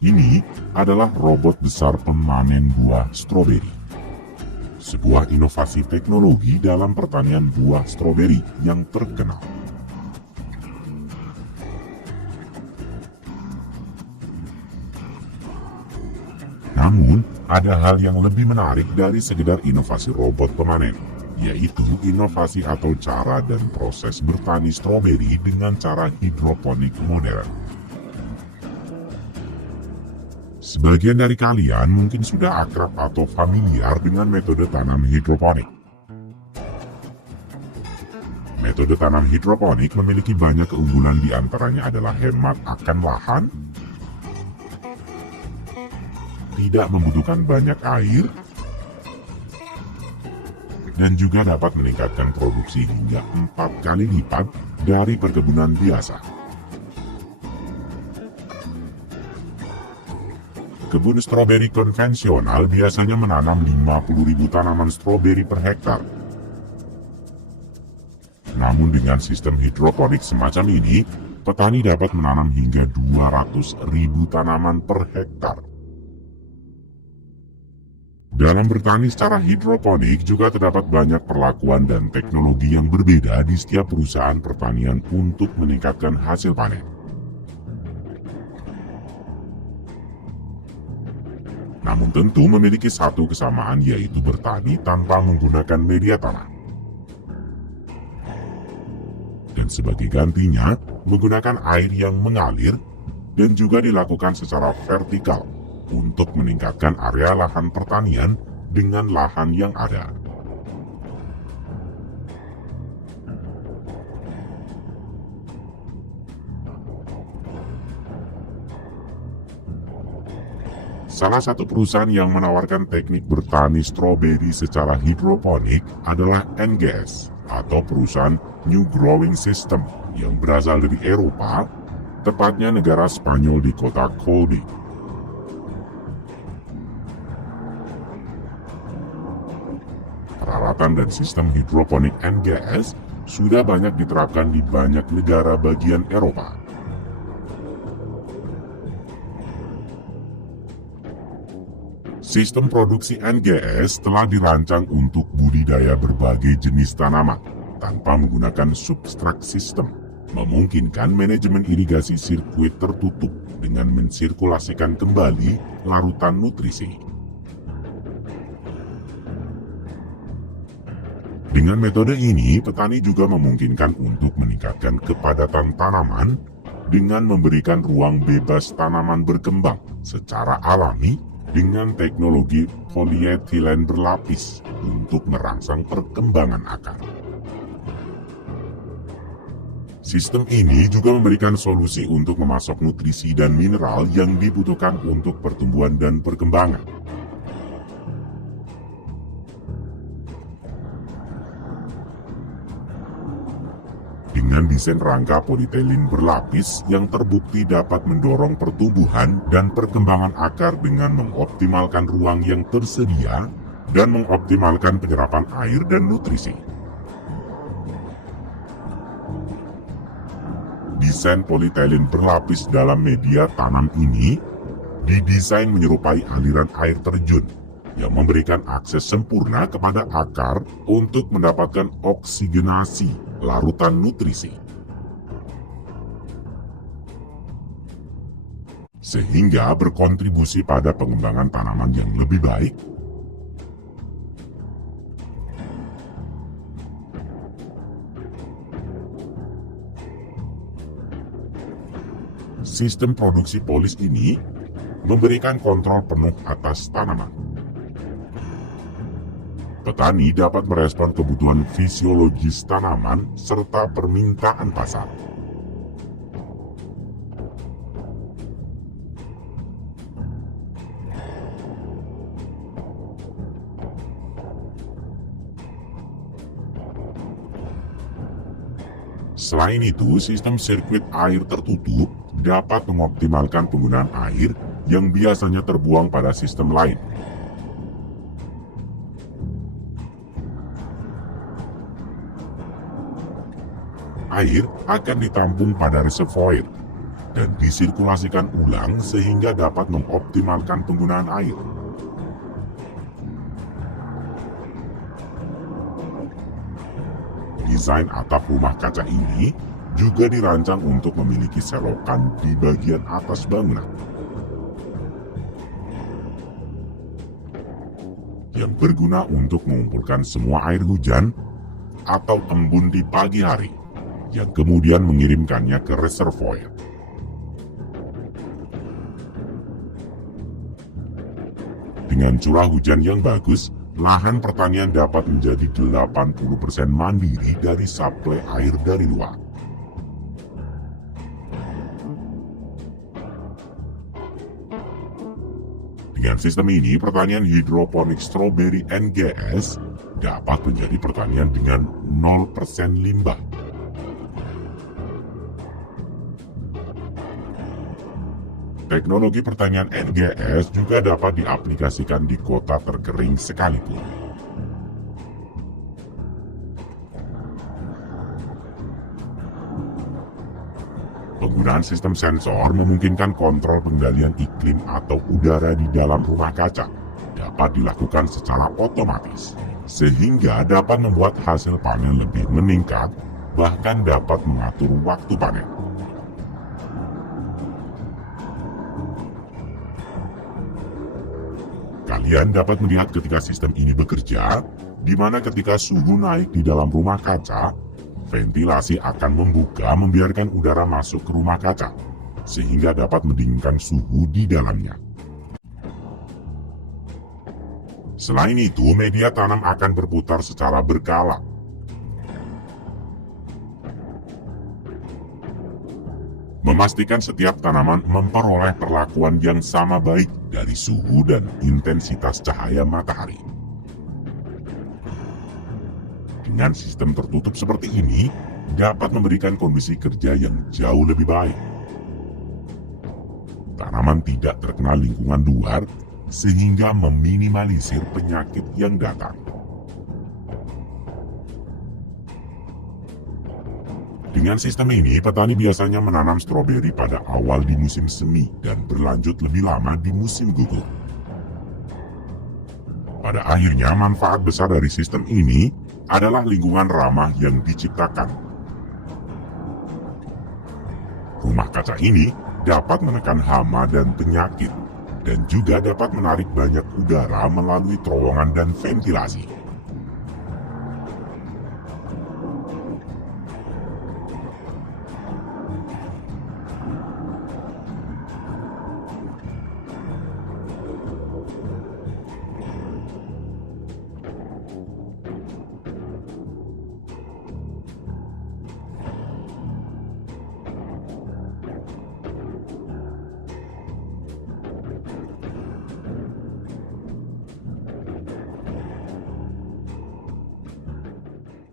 Ini adalah robot besar pemanen buah stroberi. Sebuah inovasi teknologi dalam pertanian buah stroberi yang terkenal. Namun, ada hal yang lebih menarik dari sekedar inovasi robot pemanen, yaitu inovasi atau cara dan proses bertani stroberi dengan cara hidroponik modern. Sebagian dari kalian mungkin sudah akrab atau familiar dengan metode tanam hidroponik. Metode tanam hidroponik memiliki banyak keunggulan, di antaranya adalah hemat akan lahan, tidak membutuhkan banyak air, dan juga dapat meningkatkan produksi hingga 4 kali lipat dari perkebunan biasa. Kebun stroberi konvensional biasanya menanam 50.000 tanaman stroberi per hektar. Namun dengan sistem hidroponik semacam ini, petani dapat menanam hingga 200.000 tanaman per hektar. Dalam bertani secara hidroponik juga terdapat banyak perlakuan dan teknologi yang berbeda di setiap perusahaan pertanian untuk meningkatkan hasil panen. Namun tentu memiliki satu kesamaan, yaitu bertani tanpa menggunakan media tanah. Dan sebagai gantinya, menggunakan air yang mengalir dan juga dilakukan secara vertikal untuk meningkatkan area lahan pertanian dengan lahan yang ada. Salah satu perusahaan yang menawarkan teknik bertani stroberi secara hidroponik adalah NGS, atau perusahaan New Growing System yang berasal dari Eropa, tepatnya negara Spanyol di kota Colby. Peralatan dan sistem hidroponik NGS sudah banyak diterapkan di banyak negara bagian Eropa. Sistem produksi NGS telah dirancang untuk budidaya berbagai jenis tanaman tanpa menggunakan substrat sistem, memungkinkan manajemen irigasi sirkuit tertutup dengan mensirkulasikan kembali larutan nutrisi. Dengan metode ini, petani juga memungkinkan untuk meningkatkan kepadatan tanaman dengan memberikan ruang bebas tanaman berkembang secara alami dengan teknologi polietilen berlapis untuk merangsang perkembangan akar. Sistem ini juga memberikan solusi untuk memasok nutrisi dan mineral yang dibutuhkan untuk pertumbuhan dan perkembangan. Dengan desain rangka polietilen berlapis yang terbukti dapat mendorong pertumbuhan dan perkembangan akar dengan mengoptimalkan ruang yang tersedia dan mengoptimalkan penyerapan air dan nutrisi. Desain polietilen berlapis dalam media tanam ini didesain menyerupai aliran air terjun yang memberikan akses sempurna kepada akar untuk mendapatkan oksigenasi larutan nutrisi, sehingga berkontribusi pada pengembangan tanaman yang lebih baik. Sistem produksi polis ini memberikan kontrol penuh atas tanaman. Petani dapat merespon kebutuhan fisiologis tanaman serta permintaan pasar. Selain itu, sistem sirkuit air tertutup dapat mengoptimalkan penggunaan air yang biasanya terbuang pada sistem lain. Air akan ditampung pada reservoir dan disirkulasikan ulang sehingga dapat mengoptimalkan penggunaan air. Desain atap rumah kaca ini juga dirancang untuk memiliki selokan di bagian atas bangunan, yang berguna untuk mengumpulkan semua air hujan atau embun di pagi hari, yang kemudian mengirimkannya ke reservoir. Dengan curah hujan yang bagus, lahan pertanian dapat menjadi 80% mandiri dari suplai air dari luar. Dengan sistem ini, pertanian hidroponik stroberi NGS dapat menjadi pertanian dengan 0% limbah. Teknologi pertanian NGS juga dapat diaplikasikan di kota terkering sekalipun. Penggunaan sistem sensor memungkinkan kontrol pengendalian iklim atau udara di dalam rumah kaca dapat dilakukan secara otomatis, sehingga dapat membuat hasil panen lebih meningkat, bahkan dapat mengatur waktu panen. Kalian dapat melihat ketika sistem ini bekerja, di mana ketika suhu naik di dalam rumah kaca, ventilasi akan membuka membiarkan udara masuk ke rumah kaca, sehingga dapat mendinginkan suhu di dalamnya. Selain itu, media tanam akan berputar secara berkala. Memastikan setiap tanaman memperoleh perlakuan yang sama baik dari suhu dan intensitas cahaya matahari. Dengan sistem tertutup seperti ini, dapat memberikan kondisi kerja yang jauh lebih baik. Tanaman tidak terkena lingkungan luar, sehingga meminimalisir penyakit yang datang. Dengan sistem ini, petani biasanya menanam stroberi pada awal di musim semi dan berlanjut lebih lama di musim gugur. Pada akhirnya, manfaat besar dari sistem ini adalah lingkungan ramah yang diciptakan. Rumah kaca ini dapat menekan hama dan penyakit, dan juga dapat menarik banyak udara melalui terowongan dan ventilasi.